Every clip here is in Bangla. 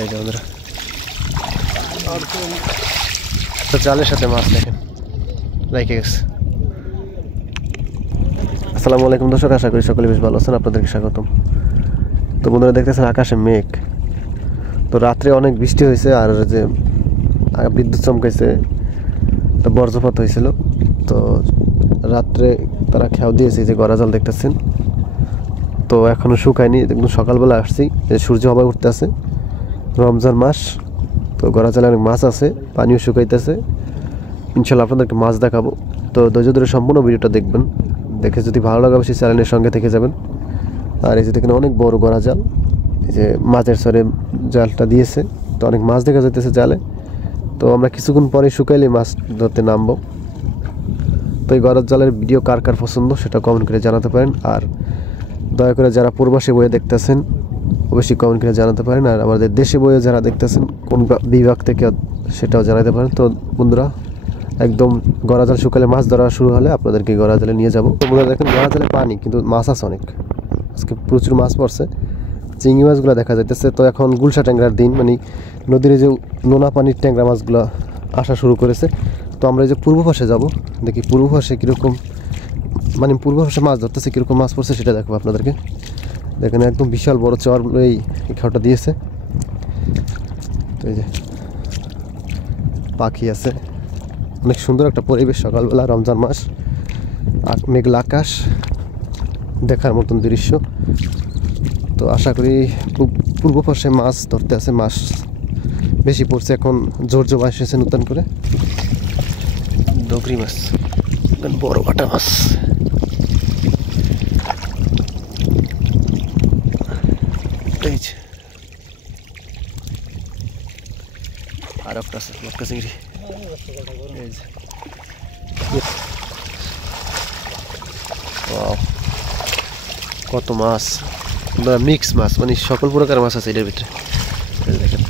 এই যে বন্ধুরা জালের সাথে মাছ দেখেন লাইকে গেছে। আসসালামু আলাইকুম দর্শক, আশা করি সকলে বেশ ভালো আছেন। আপনাদেরকে স্বাগতম। তো বন্ধুরা দেখতেছেন আকাশে মেঘ, তো রাত্রে অনেক বৃষ্টি হয়েছে আর যে বিদ্যুৎ চমকাইছে, তো বজ্রপাত হয়েছিল। তো রাত্রে তারা খেয়াও দিয়েছে, যে গড়া জল দেখতেছেন তো এখনো শুকায়নি, একদম সকালবেলা আসছি, সূর্য হবা উঠতে আছে, রমজান মাস, তো গড়া জলে অনেক মাছ আছে, পানিও শুকাইতেছে। ইনশাল্লাহ আপনাদেরকে মাছ দেখাবো, তো ধৈর্য ধরে সম্পূর্ণ ভিডিওটা দেখবেন। দেখে যদি ভালো লাগে অবশ্যই চ্যানেলের সঙ্গে থেকে যাবেন। আর এই যে দেখেন অনেক বড় গড়া জাল, এই যে মাছের সরে জালটা দিয়েছে, তো অনেক মাছ দেখা যাইতেছে জালে। তো আমরা কিছুক্ষণ পরে শুকাইলে মাছ ধরতে নামবো। তো এই গড়ার জালের ভিডিও কার কার পছন্দ সেটা কমেন্ট করে জানাতে পারেন। আর দয়া করে যারা প্রবাসী বইয়ে দেখতেছেন অবশ্যই কমেন্ট করে জানাতে পারেন। আর আমাদের দেশে বইয়ে যারা দেখতেছেন কোন বিভাগ থেকে সেটাও জানাতে পারেন। তো বন্ধুরা একদম গড়া জাল শুকালে মাছ ধরা শুরু হলে আপনাদেরকে গড়া জালে নিয়ে যাবো। তো বন্ধুরা দেখেন গড়া জালে পানি, কিন্তু মাছ আছে অনেক, আজকে প্রচুর মাছ পড়ছে, চিংড়ি মাছগুলো দেখা যাইতেছে। তো এখন গুলশা ট্যাংরার দিন, মানে নদীর যে নোনা পানির ট্যাংরা মাছগুলো আসা শুরু করেছে। তো আমরা এই যে পূর্ব পাশে যাবো, দেখি পূর্ব পাশে কীরকম, মানে পূর্ব পাশে মাছ ধরতেছে কীরকম মাছ পড়ছে সেটা দেখবো আপনাদেরকে। দেখেন একদম বিশাল বড় চর এই খাওয়াটা দিয়েছে। তো এই যে পাখি আছে, অনেক সুন্দর একটা পরিবেশ, সকালবেলা রমজান মাস, মেঘলা আকাশ, দেখার মতন দৃশ্য। তো আশা করি পূর্ব পাশে মাছ ধরতে আছে, মাছ বেশি পড়ছে, এখন জোর জমা এসেছে নতুন করে ডগরি মাছ, বড় কাটা মাছ। এই যে আর একটা আছে লটকা চিংড়ি, এই যে কত মাছ, মিক্স মাছ, মানে সকল প্রকার মাছ আছে এটার ভিতরে। দেখেন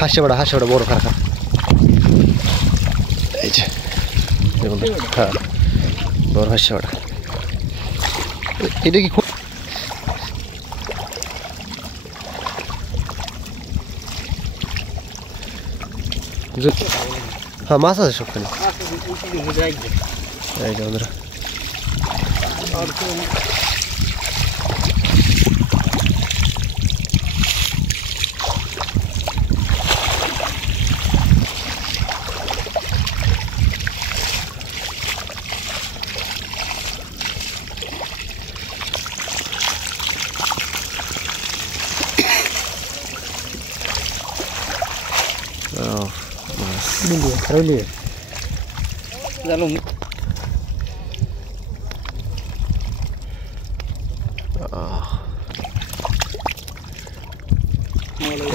হাসে বড় বড় খারাপ, এই যে হ্যাঁ বড় হাসে বড়। এটা কি হ্যাঁ মাছ আছে সবখানে। এই যে বন্ধুরা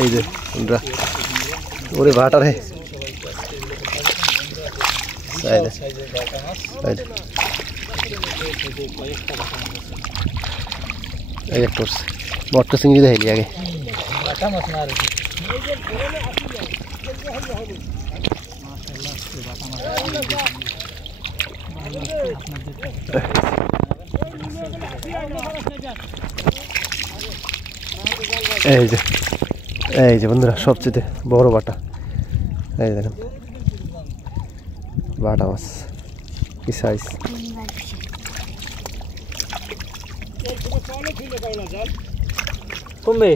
এই যে ওরে ভাটা রে, বটকা চিংড়ি দেখাইলি আগে। এই যে বন্ধুরা সবচেয়ে বড় বাটা, এই দেখেন বাটা মাছ কি সাইজ। কমবে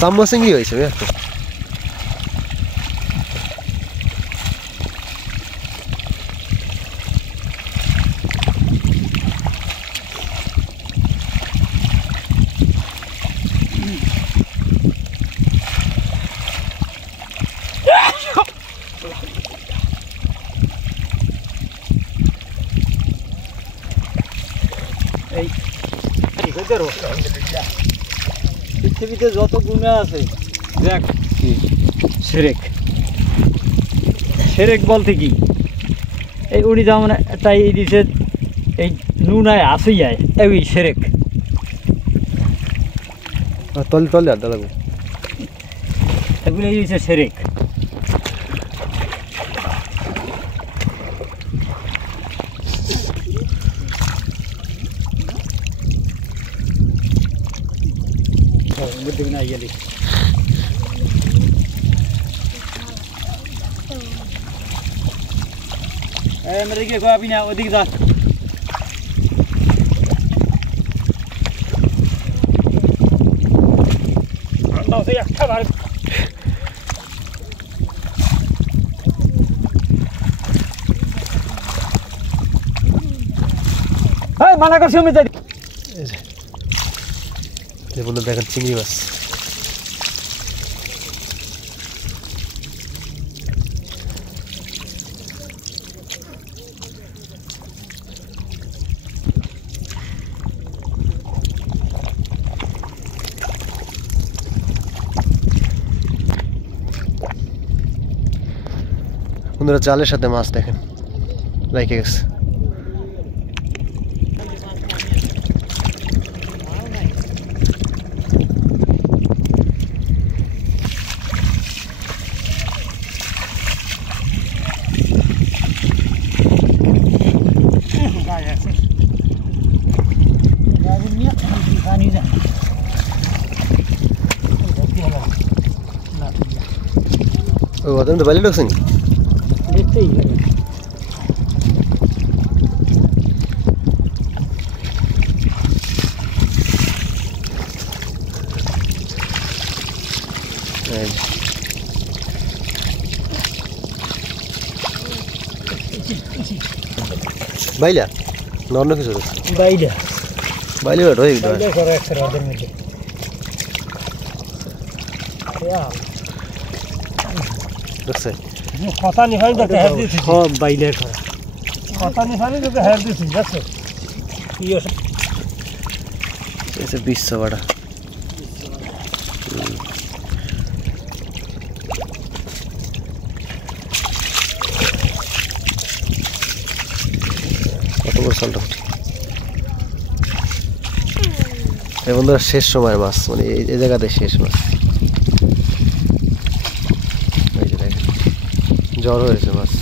sama চিংড়ি হয়েছে একটা। পৃথিবীতে যত গুণা আছে দেখ সেরেক। সেরেক বলতে কি, এই উড়ি যেমন তাই দিছে এই নুনায় আসই যায় এই সেরেক। তলে তলে আর দাঁড়াবো, এগুলো এই দিছে সেরেক। না ইয়ে मेरे के को अभी ना ओदिक जा अंदर से अच्छा बार हाय माना कर सुन जा ये बोलो देखन चिंगी बस বন্ধুরা জালের সাথে মাছ দেখেন রেখে গেছে। ও ওদের তো বাইলে ঢুকছে নি দেখতেই হবে। বাইলা নর্ন কিছু বাইলা বাইলে বেট হয়ে গেল বাইলা করে একটা রাতের মধ্যে দেখছে কথা নি হয় দেখতে হেড দিছি সব বাইলে করে কথা নি হয় দেখতে হেড দিছি দেখছো ইও এসে 20 বড়া কত বড় সালটা এই বন্ধুরা শেষ সময় মাছ মানে এই জায়গাতে শেষ মাছ এই যে দেখেন জ্বর হয়েছে মাছ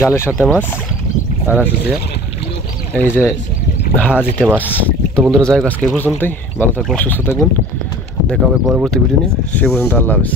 জালের সাথে মাছ আর আছে এই যে হাজিতে মাছ। তো বন্ধুরা যাই আজকে এই পর্যন্তই, ভালো থাকবেন সুস্থ থাকবেন, দেখা হবে পরবর্তী ভিডিও নিয়ে, সে পর্যন্ত আল্লাহ হাফেজ।